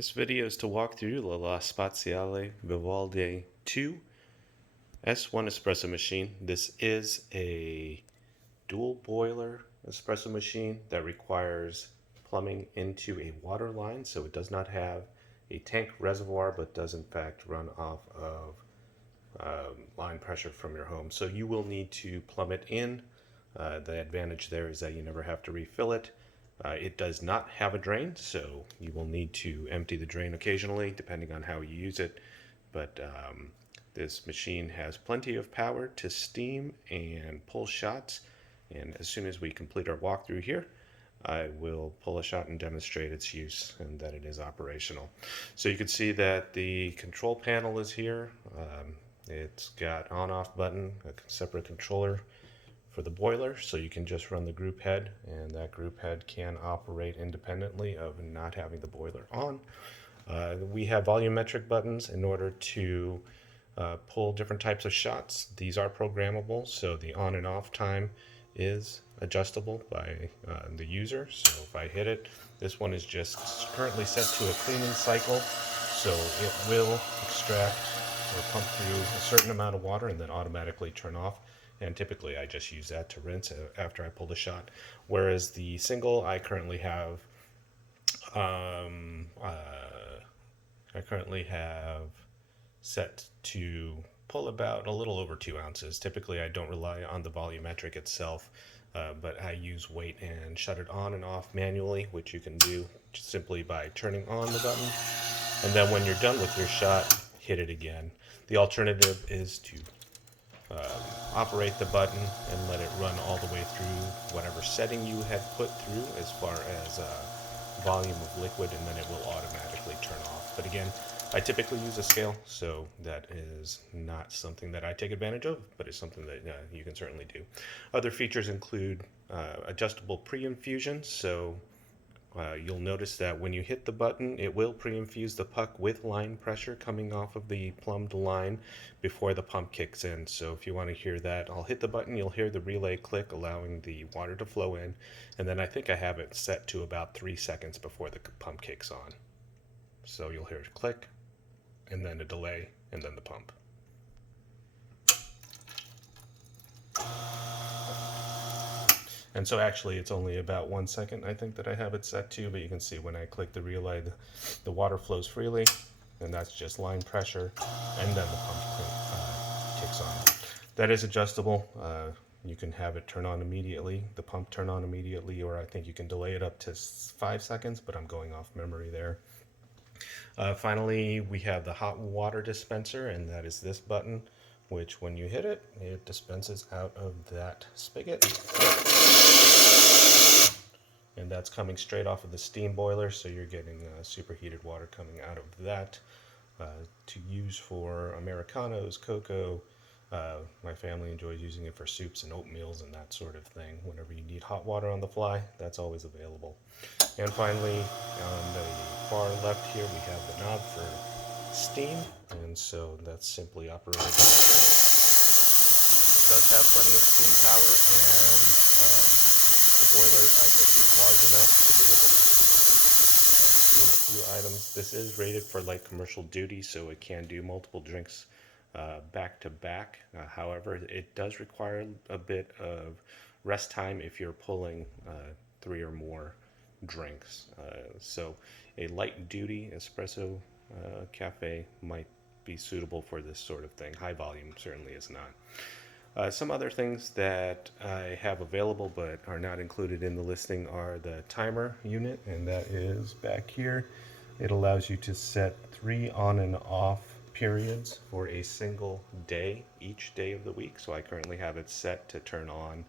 This video is to walk through the Spaziale Vivaldi S1 espresso machine. This is a dual boiler espresso machine that requires plumbing into a water line, so it does not have a tank reservoir but does in fact run off of line pressure from your home. So you will need to plumb it in. The advantage there is that you never have to refill it. It does not have a drain, so you will need to empty the drain occasionally depending on how you use it. But this machine has plenty of power to steam and pull shots. And as soon as we complete our walkthrough here, I will pull a shot and demonstrate its use and that it is operational. So you can see that the control panel is here. It's got on-off button, a separate controller for the boiler, so you can just run the group head, and that group head can operate independently of not having the boiler on. We have volumetric buttons in order to pull different types of shots. These are programmable, so the on and off time is adjustable by the user. So if I hit it, this one is just currently set to a cleaning cycle, so it will extract or pump through a certain amount of water and then automatically turn off. And typically I just use that to rinse after I pull the shot. Whereas the single I currently have set to pull about a little over 2 ounces. Typically I don't rely on the volumetric itself, but I use weight and shut it on and off manually, which you can do simply by turning on the button. And then when you're done with your shot, hit it again. The alternative is to operate the button and let it run all the way through whatever setting you had put through as far as volume of liquid, and then it will automatically turn off. But again, I typically use a scale, so that is not something that I take advantage of, but it's something that you can certainly do. Other features include adjustable pre-infusion, so you'll notice that when you hit the button, it will pre-infuse the puck with line pressure coming off of the plumbed line before the pump kicks in. So if you want to hear that, I'll hit the button, you'll hear the relay click, allowing the water to flow in, and then I think I have it set to about 3 seconds before the pump kicks on. So you'll hear it click, and then a delay, and then the pump. And so actually it's only about 1 second I think that I have it set to, but you can see when I click the relay, the water flows freely, and that's just line pressure, and then the pump kicks on. That is adjustable. You can have it turn on immediately, the pump turn on immediately, or I think you can delay it up to 5 seconds, but I'm going off memory there. Finally, we have the hot water dispenser, and that is this button, which when you hit it, it dispenses out of that spigot. And that's coming straight off of the steam boiler, so you're getting superheated water coming out of that to use for Americanos, cocoa. My family enjoys using it for soups and oatmeals and that sort of thing. Whenever you need hot water on the fly, that's always available. And finally, on the far left here, we have the knob for steam, and so that's simply operated by the channel. It does have plenty of steam power, and the boiler I think is large enough to be able to steam a few items. This is rated for light commercial duty, so it can do multiple drinks back to back. However, it does require a bit of rest time if you're pulling 3 or more drinks. So a light duty espresso cafe might be suitable for this sort of thing. High volume certainly is not. Some other things that I have available but are not included in the listing are the timer unit, and that is back here. It allows you to set 3 on and off periods for a single day, each day of the week. So I currently have it set to turn on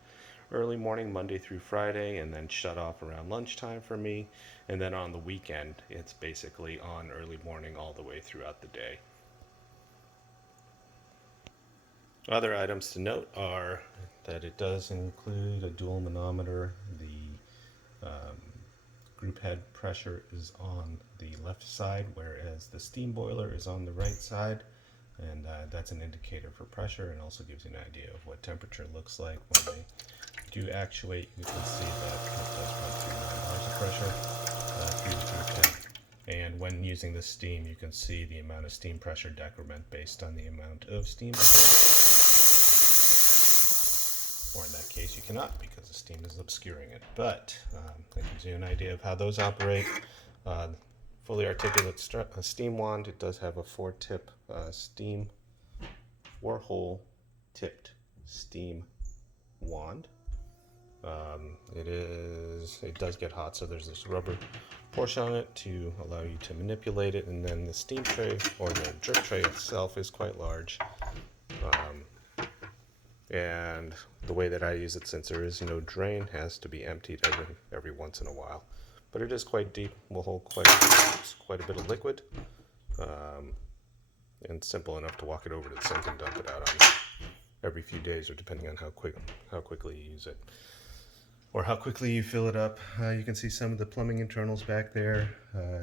early morning, Monday through Friday, and then shut off around lunchtime for me. And then on the weekend, it's basically on early morning all the way throughout the day. Other items to note are that it does include a dual manometer. The group head pressure is on the left side, whereas the steam boiler is on the right side, and that's an indicator for pressure, and also gives you an idea of what temperature looks like when they do actuate. You can see that it does run through 9 bars of pressure through the group head. And when using the steam, you can see the amount of steam pressure decrement based on the amount of steam. Or in that case, you cannot because the steam is obscuring it. But that gives you an idea of how those operate. Fully articulate steam wand. It does have a 4-tip steam, 4-hole tipped steam wand. It does get hot, so there's this rubber portion on it to allow you to manipulate it, and then the steam tray or the drip tray itself is quite large. And the way that I use it, since there is no drain, has to be emptied every once in a while. But it is quite deep, will hold quite a bit of liquid, and simple enough to walk it over to the sink and dump it out on every few days, or depending on how quickly you use it, or how quickly you fill it up. You can see some of the plumbing internals back there.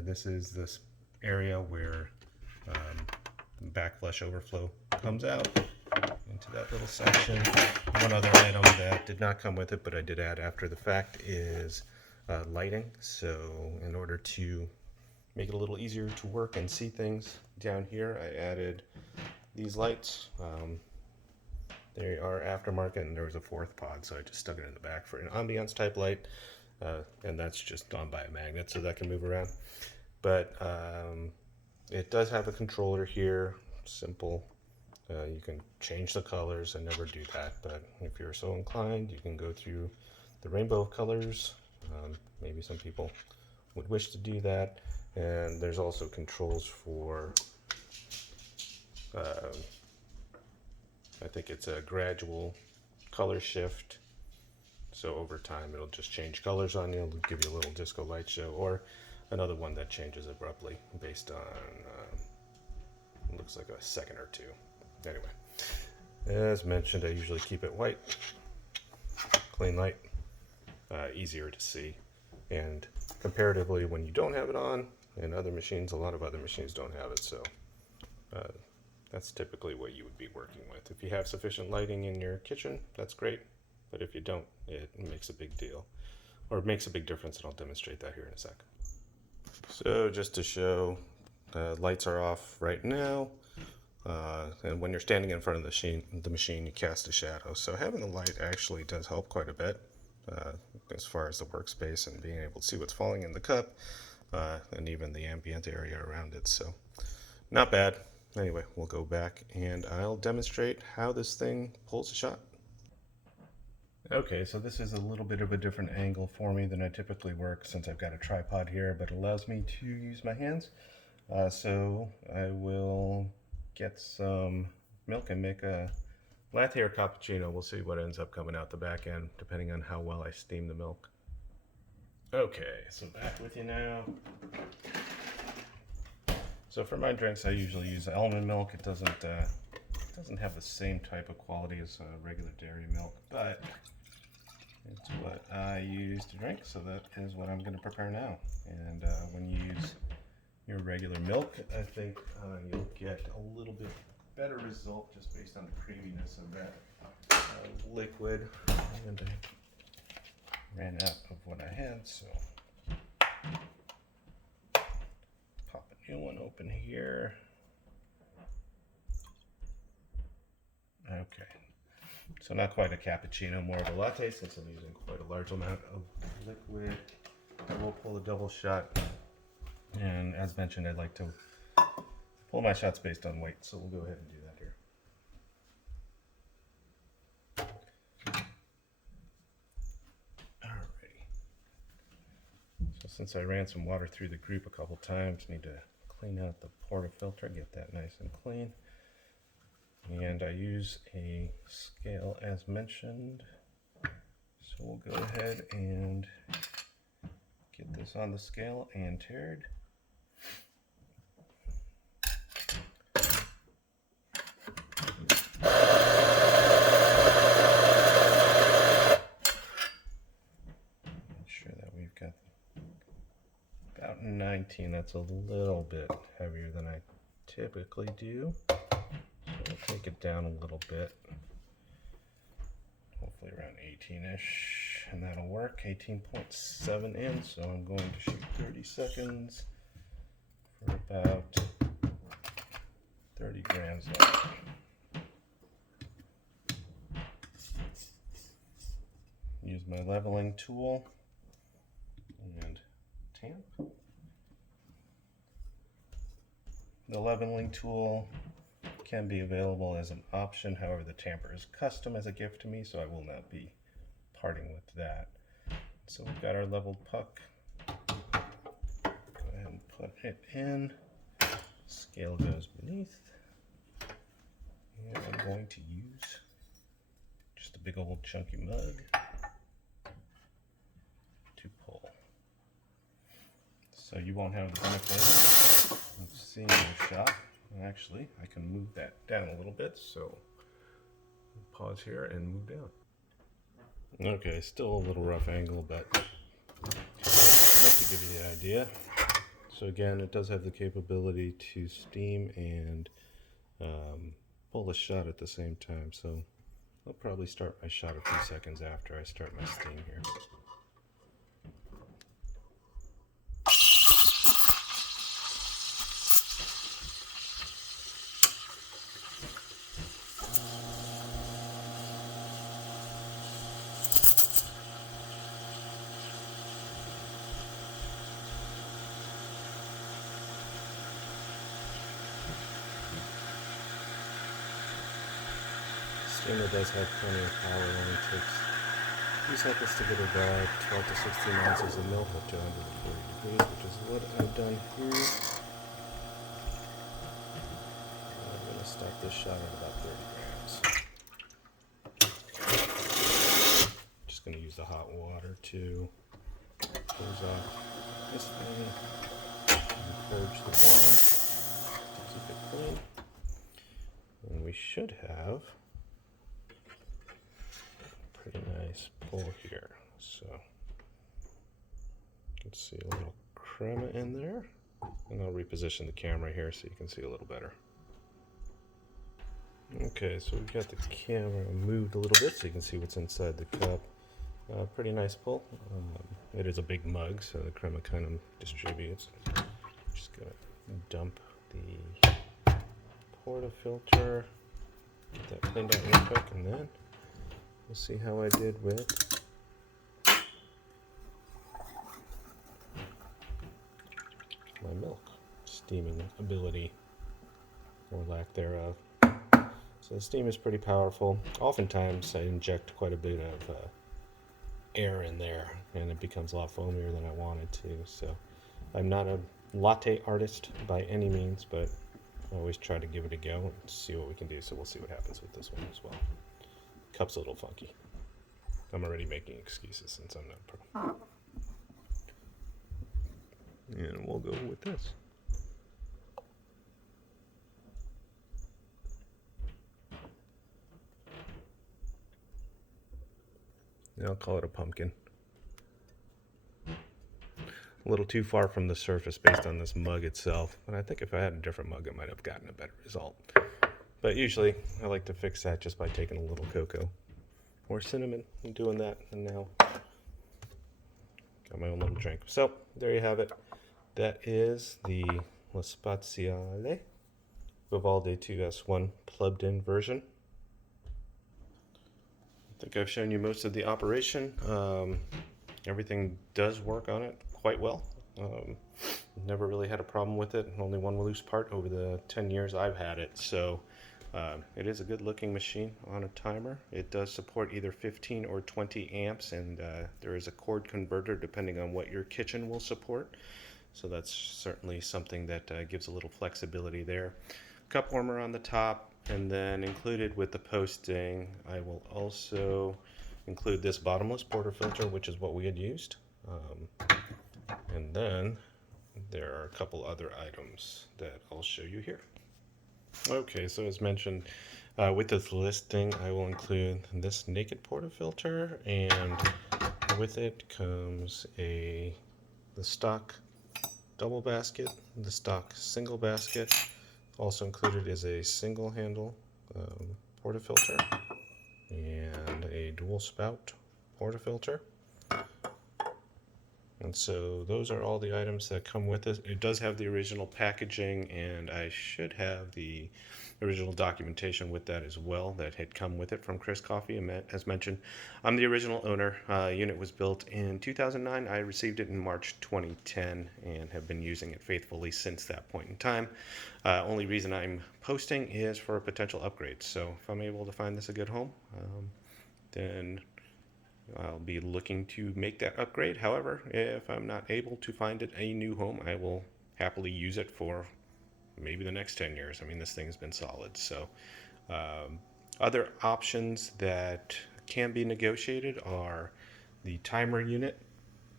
This is this area where back flush overflow comes out into that little section. One other item that did not come with it, but I did add after the fact, is lighting. So in order to make it a little easier to work and see things down here, I added these lights. They are aftermarket, and there was a 4th pod, so I just stuck it in the back for an ambiance type light, and that's just on by a magnet, so that can move around. But it does have a controller here, simple. You can change the colors. I never do that, but if you're so inclined, you can go through the rainbow of colors. Maybe some people would wish to do that. And there's also controls for, I think it's a gradual color shift. So over time, it'll just change colors on you. It'll give you a little disco light show, or another one that changes abruptly based on, looks like a second or two. Anyway, as mentioned, I usually keep it white, clean light, easier to see. And comparatively, when you don't have it on, and other machines, a lot of other machines don't have it, so that's typically what you would be working with. If you have sufficient lighting in your kitchen, that's great, but if you don't, it makes a big deal, or it makes a big difference, and I'll demonstrate that here in a sec. So just to show, lights are off right now, and when you're standing in front of the machine, you cast a shadow. So having the light actually does help quite a bit as far as the workspace and being able to see what's falling in the cup, and even the ambient area around it. So not bad. Anyway, we'll go back and I'll demonstrate how this thing pulls a shot. Okay, so this is a little bit of a different angle for me than I typically work, since I've got a tripod here, but it allows me to use my hands. So I will get some milk and make a latte or cappuccino. We'll see what ends up coming out the back end, depending on how well I steam the milk. Okay, so back with you now. So for my drinks, I usually use almond milk. It doesn't have the same type of quality as regular dairy milk, but it's what I use to drink, so that is what I'm going to prepare now. And when you use your regular milk, I think you'll get a little bit better result just based on the creaminess of that liquid. And I ran out of what I had, so pop a new one open here. Okay, so not quite a cappuccino, more of a latte, since I'm using quite a large amount of liquid. I will pull a double shot, and as mentioned, I'd like to pull my shots based on weight, so we'll go ahead and do that here. Alrighty. So since I ran some water through the group a couple times, need to clean out the portafilter, get that nice and clean. And I use a scale as mentioned, so we'll go ahead and get this on the scale and tared. Make sure that we've got about 19. That's a little bit heavier than I typically do. We'll take it down a little bit, hopefully around 18-ish, and that'll work. 18.7 in, so I'm going to shoot 30 seconds. my leveling tool and tamp. The leveling tool can be available as an option, however the tamper is custom as a gift to me, so I will not be parting with that. So we've got our leveled puck. Go ahead and put it in. Scale goes beneath. And I'm going to use just a big old chunky mug to pull. So you won't have the benefit of seeing your shot. Actually, I can move that down a little bit, so pause here and move down. Okay, still a little rough angle, but enough to give you the idea. So again, it does have the capability to steam and pull a shot at the same time, so I'll probably start my shot a few seconds after I start my steam here. Steamer does have plenty of power, only takes a few seconds to get about 12 to 16 ounces of milk up to 140 degrees, which is what I've done here. I'm going to start this shot at about 30 grams. Just going to use the hot water to close off this thing and purge the wand to keep it clean. And we should have pretty nice pull here. So you can see a little crema in there, and I'll reposition the camera here so you can see a little better. Okay, so we've got the camera moved a little bit so you can see what's inside the cup. Pretty nice pull. It is a big mug, so the crema kind of distributes. Just gonna dump the portafilter, get that cleaned out real quick, and then we'll see how I did with my milk steaming ability, or lack thereof. So the steam is pretty powerful. Oftentimes I inject quite a bit of air in there and it becomes a lot foamier than I wanted to. So I'm not a latte artist by any means, but I always try to give it a go and see what we can do. So we'll see what happens with this one as well. Cup's a little funky. I'm already making excuses since I'm not pro. And we'll go with this. I'll call it a pumpkin. A little too far from the surface based on this mug itself, but I think if I had a different mug I might have gotten a better result. But usually I like to fix that just by taking a little cocoa or cinnamon and doing that, and now got my own little drink. So there you have it. That is the Spaziale Vivaldi S1 plugged in version. I think I've shown you most of the operation. Everything does work on it quite well. Never really had a problem with it. Only one loose part over the 10 years I've had it. So it is a good looking machine on a timer. It does support either 15 or 20 amps, and there is a cord converter depending on what your kitchen will support. So that's certainly something that gives a little flexibility there. Cup warmer on the top, and then included with the posting, I will also include this bottomless portafilter, which is what we had used. And then there are a couple other items that I'll show you here. Okay, so as mentioned, with this listing, I will include this naked portafilter, and with it comes the stock double basket, the stock single basket. Also included is a single handle portafilter and a dual spout portafilter. And so those are all the items that come with it. It does have the original packaging, and I should have the original documentation with that as well that had come with it from Chris Coffee. As mentioned, I'm the original owner. Unit was built in 2009. I received it in March 2010 and have been using it faithfully since that point in time. Only reason I'm posting is for a potential upgrade. So if I'm able to find this a good home, then I'll be looking to make that upgrade. However, if I'm not able to find it a new home, I will happily use it for maybe the next 10 years. I mean, this thing's been solid. So, um, other options that can be negotiated are the timer unit.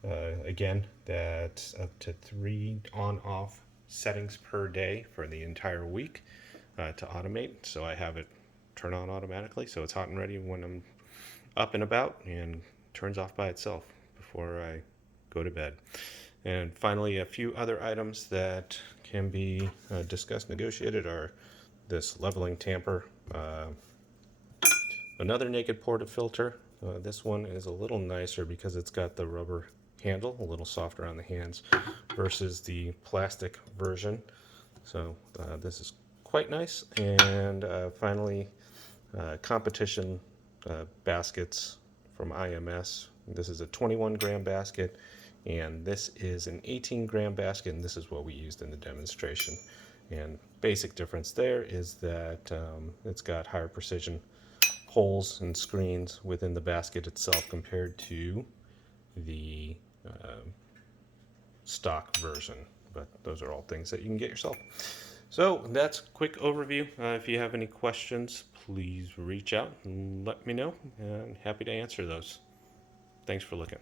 Again, that's up to 3 on off settings per day for the entire week to automate. So I have it turn on automatically, so it's hot and ready when I'm up and about, and turns off by itself before I go to bed. And finally, a few other items that can be discussed, negotiated are this leveling tamper, another naked portafilter. This one is a little nicer because it's got the rubber handle, a little softer on the hands versus the plastic version. So this is quite nice. And finally, competition baskets from IMS. This is a 21 gram basket, and this is an 18 gram basket, and this is what we used in the demonstration. And basic difference there is that it's got higher precision holes and screens within the basket itself compared to the stock version. But those are all things that you can get yourself. So that's a quick overview. If you have any questions, please reach out and let me know. I'm happy to answer those. Thanks for looking.